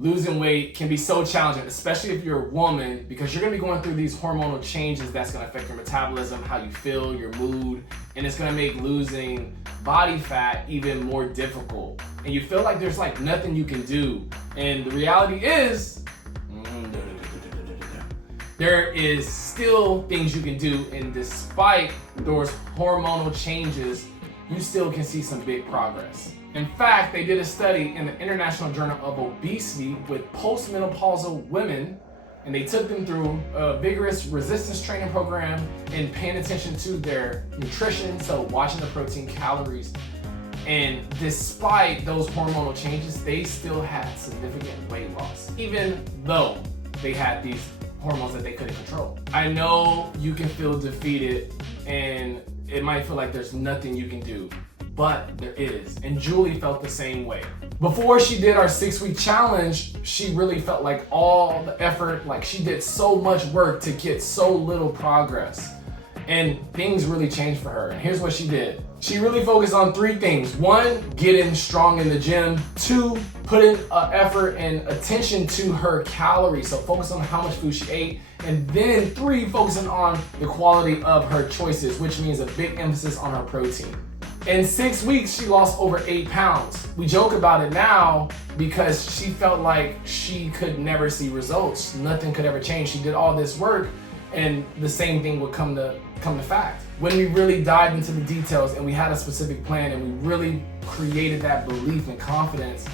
Losing weight can be so challenging, especially if you're a woman, because you're gonna be going through these hormonal changes that's gonna affect your metabolism, how you feel, your mood, and it's gonna make losing body fat even more difficult. And you feel like there's like nothing you can do. And the reality is, there is still things you can do, and despite those hormonal changes, you still can see some big progress. In fact, they did a study in the International Journal of Obesity with postmenopausal women, and they took them through a vigorous resistance training program and paying attention to their nutrition, so watching the protein calories. And despite those hormonal changes, they still had significant weight loss, even though they had these hormones that they couldn't control. I know you can feel defeated and it might feel like there's nothing you can do, but there is. And Julie felt the same way. Before she did our 6-week challenge, she really felt like all the effort, like she did so much work to get so little progress. And things really changed for her. And here's what she did. She really focused on 3 things. 1, getting strong in the gym. 2, putting effort and attention to her calories. So focus on how much food she ate. And then 3, focusing on the quality of her choices, which means a big emphasis on her protein. In 6 weeks, she lost over 8 pounds. We joke about it now because she felt like she could never see results. Nothing could ever change. She did all this work and the same thing would come to fact. When we really dived into the details and we had a specific plan and we really created that belief and confidence,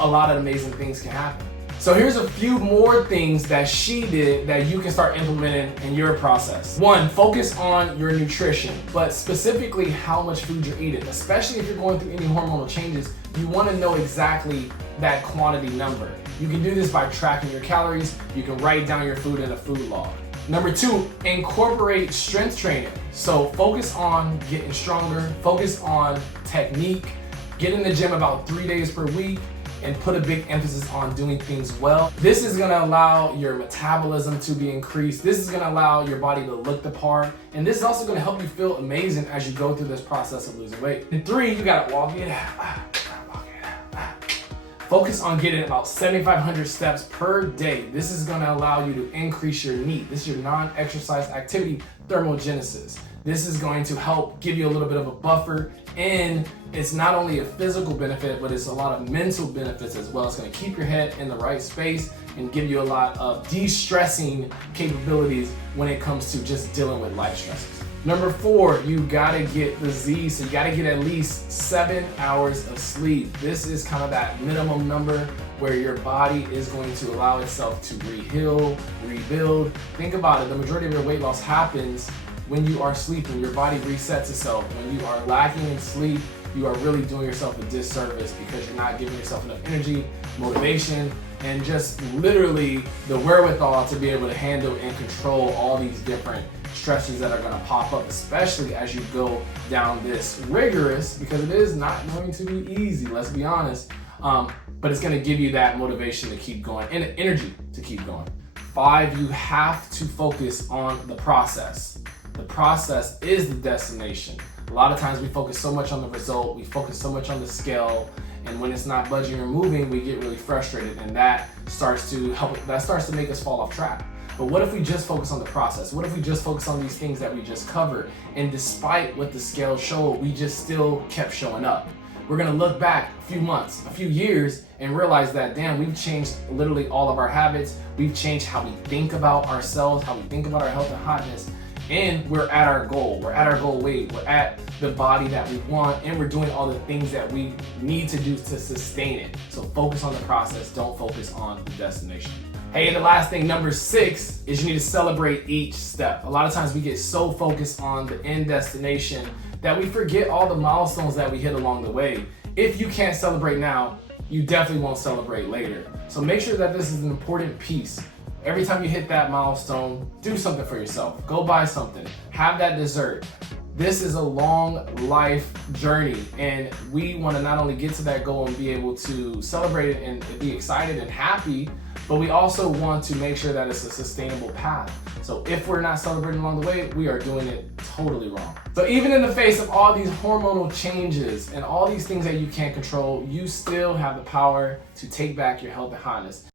a lot of amazing things can happen. So here's a few more things that she did that you can start implementing in your process. 1, focus on your nutrition, but specifically how much food you're eating. Especially if you're going through any hormonal changes, you want to know exactly that quantity number. You can do this by tracking your calories. You can write down your food in a food log. Number 2, incorporate strength training. So focus on getting stronger, focus on technique, get in the gym about 3 days per week, and put a big emphasis on doing things well. This is gonna allow your metabolism to be increased. This is gonna allow your body to look the part. And this is also gonna help you feel amazing as you go through this process of losing weight. And 3, you gotta walk it out. Focus on getting about 7,500 steps per day. This is gonna allow you to increase your NEAT. This is your non-exercise activity thermogenesis. This is going to help give you a little bit of a buffer, and it's not only a physical benefit, but it's a lot of mental benefits as well. It's gonna keep your head in the right space and give you a lot of de-stressing capabilities when it comes to just dealing with life stresses. Number 4, you gotta get the Z, so you gotta get at least 7 hours of sleep. This is kind of that minimum number where your body is going to allow itself to re-heal, rebuild. Think about it, the majority of your weight loss happens when you are sleeping. Your body resets itself. When you are lacking in sleep, you are really doing yourself a disservice because you're not giving yourself enough energy, motivation, and just literally the wherewithal to be able to handle and control all these different stresses that are going to pop up, especially as you go down this rigorous, because it is not going to be easy, let's be honest, but it's going to give you that motivation to keep going and the energy to keep going. 5, you have to focus on the process. The process is the destination. A lot of times we focus so much on the result, we focus so much on the scale, and when it's not budging or moving, we get really frustrated, and that starts to make us fall off track. But what if we just focus on the process? What if we just focus on these things that we just covered, and despite what the scale showed, we just still kept showing up? We're gonna look back a few months, a few years, and realize that, damn, we've changed literally all of our habits. We've changed how we think about ourselves, how we think about our health and hotness, and we're at our goal. We're at our goal weight. We're at the body that we want, and we're doing all the things that we need to do to sustain it. So focus on the process, don't focus on the destination. Hey, and the last thing, number 6, is you need to celebrate each step. A lot of times we get so focused on the end destination that we forget all the milestones that we hit along the way. If you can't celebrate now, you definitely won't celebrate later. So make sure that this is an important piece. Every time you hit that milestone, do something for yourself. Go buy something, have that dessert. This is a long life journey, and we want to not only get to that goal and be able to celebrate it and be excited and happy, but we also want to make sure that it's a sustainable path. So if we're not celebrating along the way, we are doing it totally wrong. So even in the face of all these hormonal changes and all these things that you can't control, you still have the power to take back your health and highness.